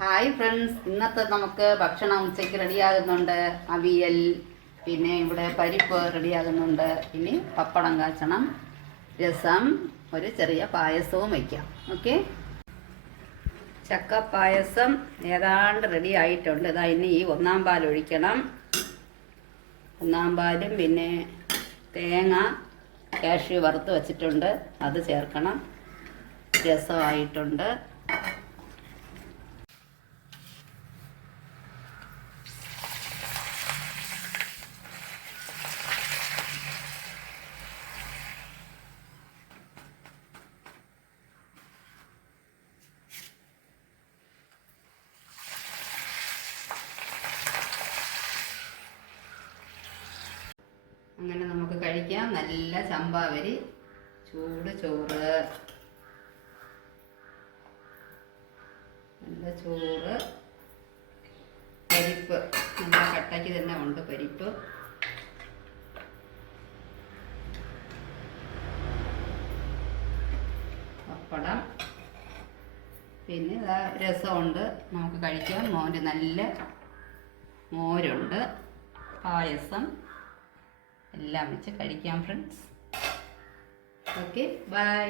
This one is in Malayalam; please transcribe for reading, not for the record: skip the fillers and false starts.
ഹായ് ഫ്രണ്ട്സ്, ഇന്നത്തെ നമുക്ക് ഭക്ഷണം ഉച്ചയ്ക്ക് റെഡിയാകുന്നുണ്ട്. അവിയൽ, പിന്നെ ഇവിടെ പരിപ്പ് റെഡിയാകുന്നുണ്ട്. ഇനി പപ്പടം കാച്ചണം, രസം, ഒരു ചെറിയ പായസവും വയ്ക്കാം. ഓക്കെ, ചക്ക പായസം ഏതാണ്ട് റെഡി ആയിട്ടുണ്ട്. ഇതാ ഇനി ഈ ഒന്നാം പാൽ ഒഴിക്കണം. ഒന്നാം പാലും പിന്നെ തേങ്ങ കാഷ്യൂ വറുത്ത് വച്ചിട്ടുണ്ട്, അത് ചേർക്കണം. രസമായിട്ടുണ്ട്. അങ്ങനെ നമുക്ക് കഴിക്കാം. നല്ല ചമ്പാവരി, ചൂട് ചോറ്, നല്ല ചോറ്, പരിപ്പ് നല്ല കട്ടയ്ക്ക് തന്നെ ഉണ്ട് പരിപ്പ്, പപ്പടം, പിന്നെ രസമുണ്ട്. നമുക്ക് കഴിക്കാം. നല്ല മോരുണ്ട്, പായസം എല്ലാം വെച്ച് കഴിക്കാം ഫ്രണ്ട്സ്. Okay, by.